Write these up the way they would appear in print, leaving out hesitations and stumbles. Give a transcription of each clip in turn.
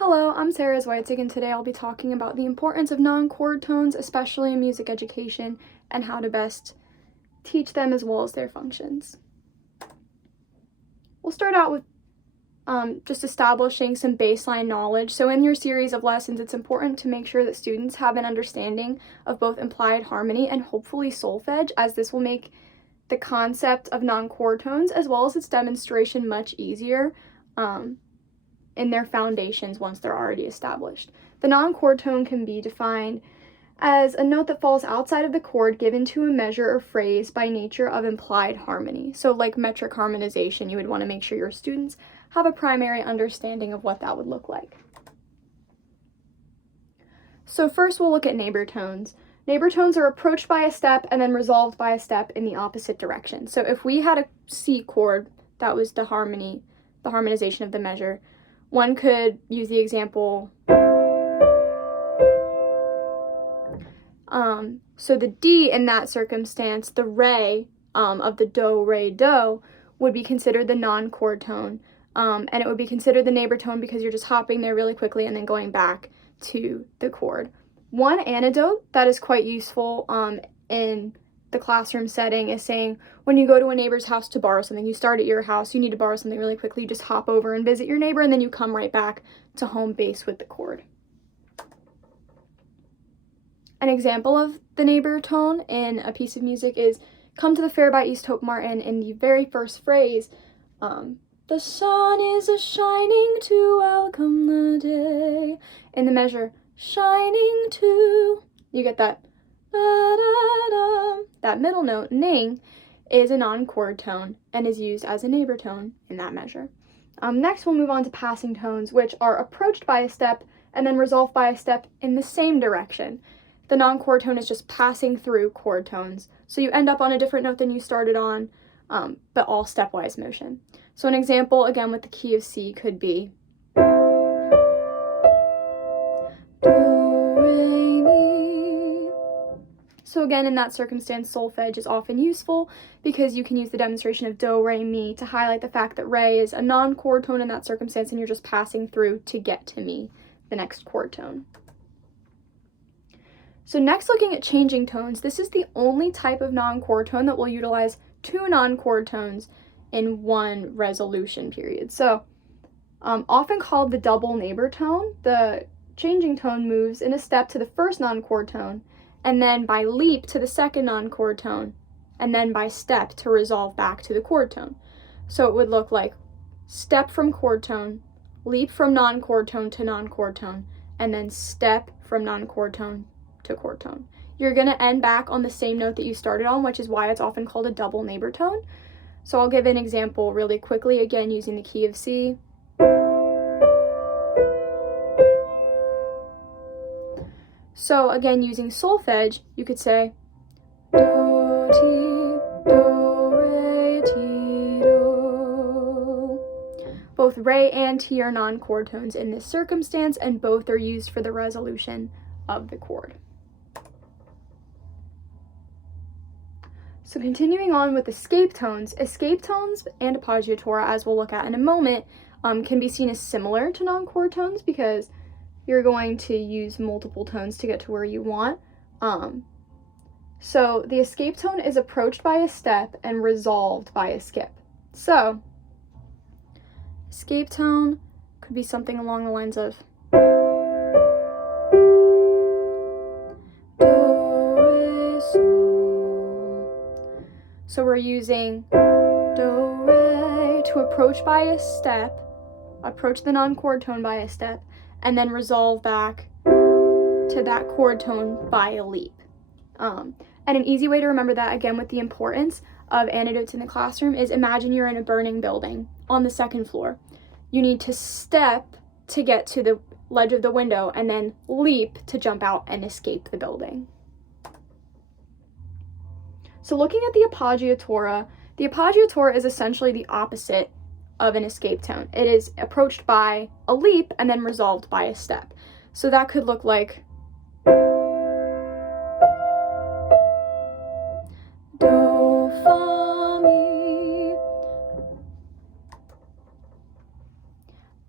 Hello, I'm Sarah Zweitzig, and today I'll be talking about the importance of non-chord tones, especially in music education, and how to best teach them as well as their functions. We'll start out with just establishing some baseline knowledge. So in your series of lessons, it's important to make sure that students have an understanding of both implied harmony and hopefully solfege, as this will make the concept of non-chord tones as well as its demonstration much easier in their foundations once they're already established. The non-chord tone can be defined as a note that falls outside of the chord given to a measure or phrase by nature of implied harmony. So like metric harmonization, you would want to make sure your students have a primary understanding of what that would look like. So first we'll look at neighbor tones. Neighbor tones are approached by a step and then resolved by a step in the opposite direction. So if we had a C chord, that was the harmonization of the measure, one could use the example. So the D in that circumstance, the re of the do, re, do, would be considered the non-chord tone. And it would be considered the neighbor tone because you're just hopping there really quickly and then going back to the chord. One anecdote that is quite useful in the classroom setting is saying when you go to a neighbor's house to borrow something, you start at your house, you need to borrow something really quickly, you just hop over and visit your neighbor, and then you come right back to home base with the chord. An example of the neighbor tone in a piece of music is Come to the Fair by East Hope Martin. In the very first phrase, the sun is a-shining to welcome the day. In the measure, shining to, you get that da-da-da. That middle note, ning, is a non-chord tone and is used as a neighbor tone in that measure. Next, we'll move on to passing tones, which are approached by a step and then resolved by a step in the same direction. The non-chord tone is just passing through chord tones. So you end up on a different note than you started on, but all stepwise motion. So an example, again, with the key of C could be do, re, mi. So again, in that circumstance, solfege is often useful because you can use the demonstration of do, re, mi to highlight the fact that re is a non-chord tone in that circumstance and you're just passing through to get to mi, the next chord tone. So next, looking at changing tones, this is the only type of non-chord tone that will utilize two non-chord tones in one resolution period. So often called the double neighbor tone, the changing tone moves in a step to the first non-chord tone, and then by leap to the second non-chord tone, and then by step to resolve back to the chord tone. So it would look like step from chord tone, leap from non-chord tone to non-chord tone, and then step from non-chord tone to chord tone. You're going to end back on the same note that you started on, which is why it's often called a double neighbor tone. So I'll give an example really quickly, again using the key of C. So again, using solfege, you could say do, ti, do, re, ti, do. Both re and ti are non-chord tones in this circumstance, and both are used for the resolution of the chord. So continuing on with escape tones and appoggiatura, as we'll look at in a moment, can be seen as similar to non-chord tones because you're going to use multiple tones to get to where you want. So the escape tone is approached by a step and resolved by a skip. So escape tone could be something along the lines of do, re, sol. So we're using do, re to approach by a step, approach the non-chord tone by a step, and then resolve back to that chord tone by a leap. And an easy way to remember that, again with the importance of anecdotes in the classroom, is imagine you're in a burning building on the second floor. You need to step to get to the ledge of the window and then leap to jump out and escape the building. So looking at the appoggiatura is essentially the opposite of an escape tone. It is approached by a leap and then resolved by a step. So that could look like do, fa, mi.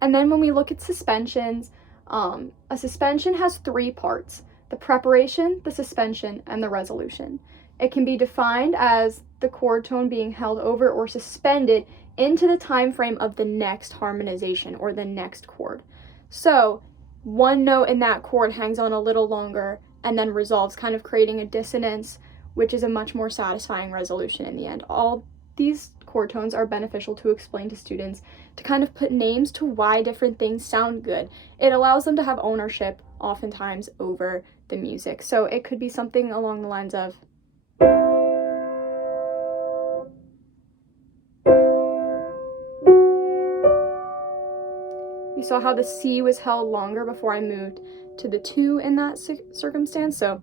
And then when we look at suspensions, a suspension has 3 parts: the preparation, the suspension, and the resolution. It can be defined as the chord tone being held over or suspended into the time frame of the next harmonization or the next chord. So one note in that chord hangs on a little longer and then resolves, kind of creating a dissonance, which is a much more satisfying resolution in the end. All these chord tones are beneficial to explain to students, to kind of put names to why different things sound good. It allows them to have ownership oftentimes over the music. So it could be something along the lines of, you saw how the C was held longer before I moved to the 2 in that circumstance. So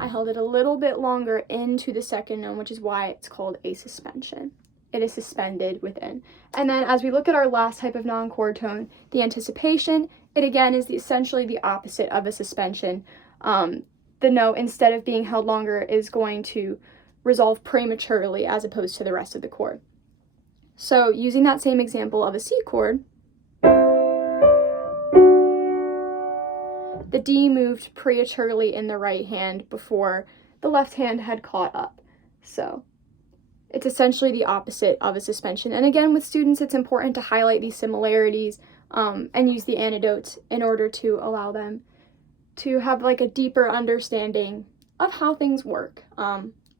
I held it a little bit longer into the second note, which is why it's called a suspension. It is suspended within. And then as we look at our last type of non-chord tone, the anticipation, it again is essentially the opposite of a suspension. The note, instead of being held longer, is going to resolve prematurely as opposed to the rest of the chord. So using that same example of a C chord, the D moved prematurely in the right hand before the left hand had caught up. So it's essentially the opposite of a suspension. And again, with students, it's important to highlight these similarities and use the anecdotes in order to allow them to have like a deeper understanding of how things work.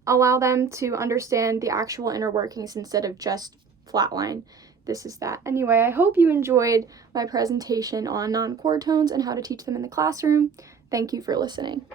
Allow them to understand the actual inner workings instead of just flatline, this is that. Anyway, I hope you enjoyed my presentation on non-chord tones and how to teach them in the classroom. Thank you for listening.